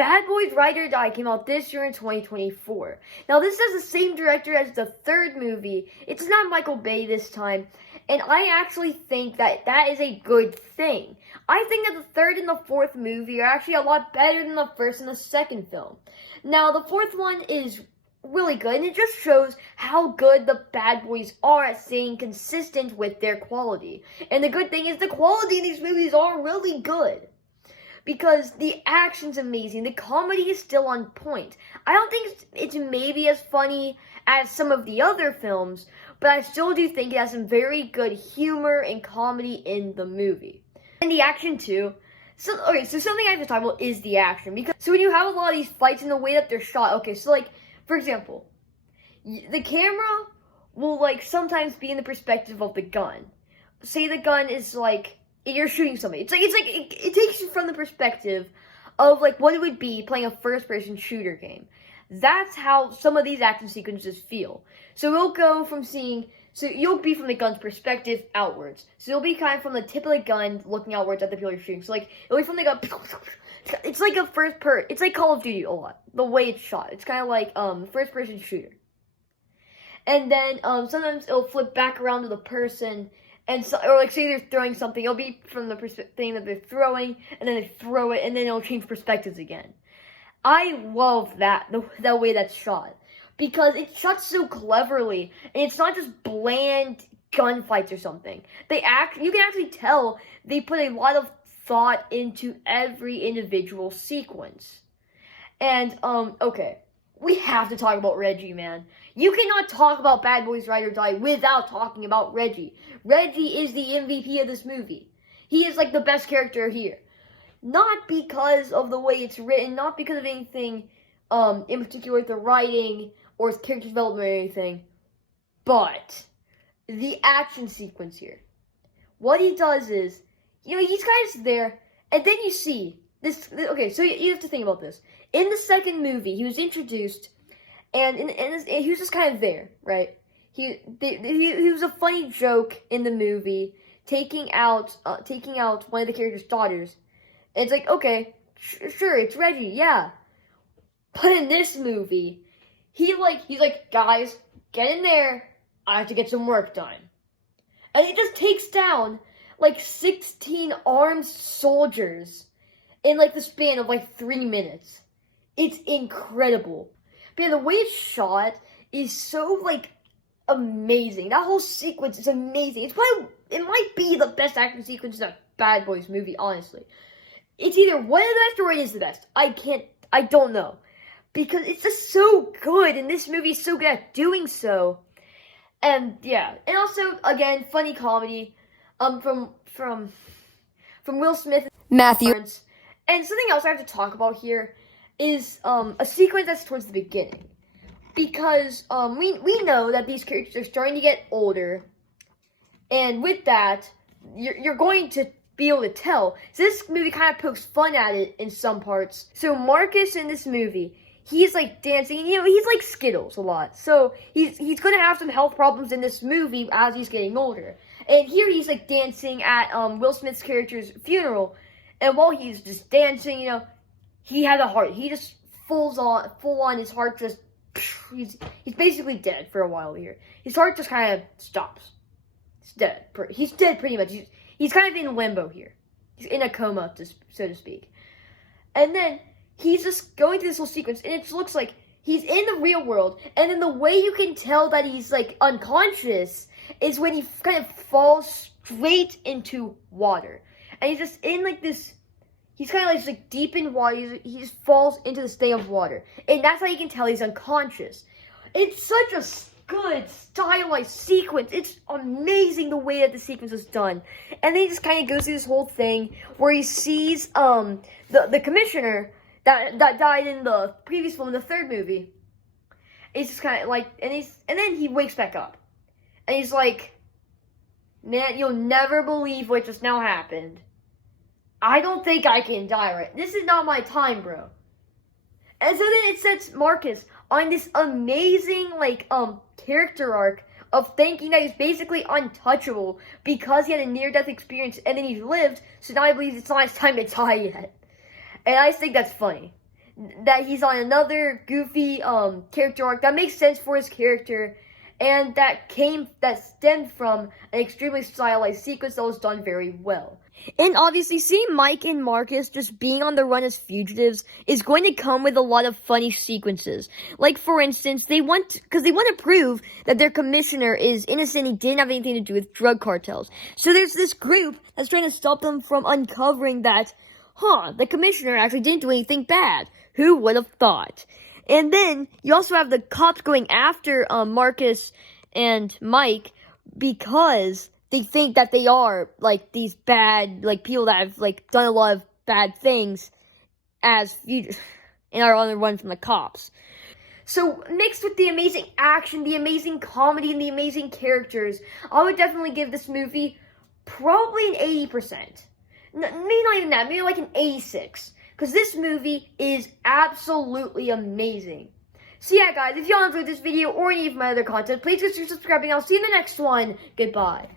Bad Boys Ride or Die came out this year in 2024. Now, this is the same director as the third movie. It's not Michael Bay this time. And I actually think that that is a good thing. I think that the third and the fourth movie are actually a lot better than the first and the second film. Now, the fourth one is really good, and it just shows how good the Bad Boys are at staying consistent with their quality. And the good thing is the quality in these movies are really good. Because the action's amazing. The comedy is still on point. I don't think it's maybe as funny as some of the other films, but I still do think it has some very good humor and comedy in the movie. And the action too. So something I have to talk about is the action. Because so when you have a lot of these fights and the way that they're shot, okay, so like, for example, the camera will like sometimes be in the perspective of the gun. Say the gun is like, you're shooting somebody. It takes you from the perspective of like what it would be playing a first-person shooter game. That's how some of these action sequences feel. So you'll you'll be from the gun's perspective outwards. So you'll be kind of from the tip of the gun looking outwards at the people you're shooting. So like it'll be from the gun. It's like it's like Call of Duty a lot. The way it's shot. It's kind of like first-person shooter. And then sometimes it'll flip back around to the person. And so, or like say they're throwing something, it'll be from the thing that they're throwing, and then they throw it, and then it'll change perspectives again. I love that, the way that's shot. Because it's shot so cleverly, and it's not just bland gunfights or something. You can actually tell they put a lot of thought into every individual sequence. And, okay. We have to talk about Reggie, man. You cannot talk about Bad Boys Ride or Die without talking about Reggie. Reggie is the MVP of this movie. He is like the best character here. Not because of the way it's written, not because of anything in particular with the writing or character development or anything, but the action sequence here. What he does is, he's kind of there, and then you see this. Okay, so you have to think about this. In the second movie, he was introduced, and he was just kind of there, right? He was a funny joke in the movie, taking out one of the character's daughters. And it's like, okay, sure, it's Reggie, yeah. But in this movie, he's like, guys, get in there. I have to get some work done. And he just takes down like 16 armed soldiers in like the span of like 3 minutes. It's incredible. But yeah, the way it's shot is so, like, amazing. That whole sequence is amazing. It might be the best action sequence in a Bad Boys movie, honestly. It's either one of the best or it is the best. I don't know. Because it's just so good, and this movie is so good at doing so. And, yeah. And also, again, funny comedy, from Will Smith and Matthew. And something else I have to talk about here is a sequence that's towards the beginning. Because we know that these characters are starting to get older. And with that, you're going to be able to tell. So this movie kind of pokes fun at it in some parts. So Marcus in this movie, he's like dancing, he's like Skittles a lot. So he's going to have some health problems in this movie as he's getting older. And here he's like dancing at Will Smith's character's funeral. And while he's just dancing, he has a heart. He just full on his heart just, he's basically dead for a while here. His heart just kind of stops. He's dead. He's dead pretty much. He's kind of in limbo here. He's in a coma, so to speak. And then he's just going through this whole sequence, and it looks like he's in the real world. And then the way you can tell that he's like unconscious is when he kind of falls straight into water. And he's just in like this, he's kind of like deep in water, he just falls into the state of water. And that's how you can tell he's unconscious. It's such a good, stylized sequence. It's amazing the way that the sequence is done. And then he just kind of goes through this whole thing where he sees the commissioner that died in the previous film, in the third movie. It's just kind of like, and then he wakes back up. And he's like, man, you'll never believe what just now happened. I don't think I can die right. This is not my time, bro. And so then it sets Marcus on this amazing, character arc of thinking that he's basically untouchable because he had a near-death experience and then he lived, so now he believes it's not his time to die yet. And I just think that's funny. that he's on another goofy character arc that makes sense for his character, and that stemmed from an extremely stylized sequence that was done very well. And obviously, seeing Mike and Marcus just being on the run as fugitives is going to come with a lot of funny sequences. Like, for instance, they want to prove that their commissioner is innocent, he didn't have anything to do with drug cartels. So there's this group that's trying to stop them from uncovering that, the commissioner actually didn't do anything bad. Who would have thought? And then, you also have the cops going after Marcus and Mike because they think that they are, like, these bad, like, people that have, like, done a lot of bad things as fugitives and are on the run from the cops. So, mixed with the amazing action, the amazing comedy, and the amazing characters, I would definitely give this movie probably an 80%. Maybe not even that, maybe like an 86. Because this movie is absolutely amazing. So yeah, guys, if y'all enjoyed this video or any of my other content, please consider subscribing. I'll see you in the next one. Goodbye.